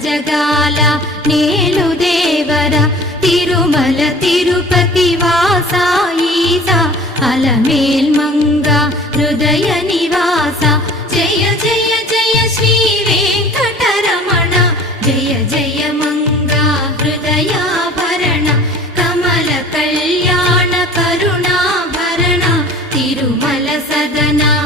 జగాల నేలు దేవర తిరుమల తిరుపతి వాసా ఈసా అలమేల్ మంగ హృదయ నివాస జయ జయ జయ శ్రీ వెంకటరమణ జయ జయ మంగ హృదయాభరణ కమల కళ్యాణ కరుణాభరణ తిరుమల సదనా